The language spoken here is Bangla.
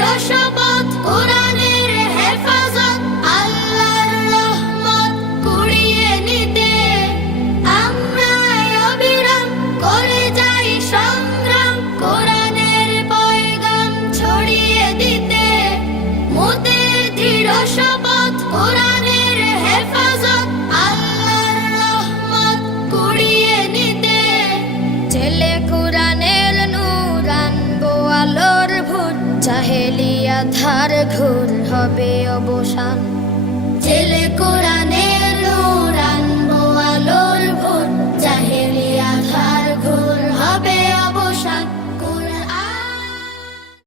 দৃঢ় শপথ কোরআনের হেফাজত আল্লাহর রহমত কুড়িয়ে নিতে আমরা অবিরাম করে যাই সংগ্রাম কোরআনের পয়গাম ছড়িয়ে দিতে মোদের দৃঢ় শপথ কোরআনের হেফাজত আল্লাহর রহমত কুড়িয়ে নিতে ছেলে কোরআনের নূর আনবো আলোর ভোর জাহেলিয়া ধার ঘোর হবে অবসান ছেলে কোরআনের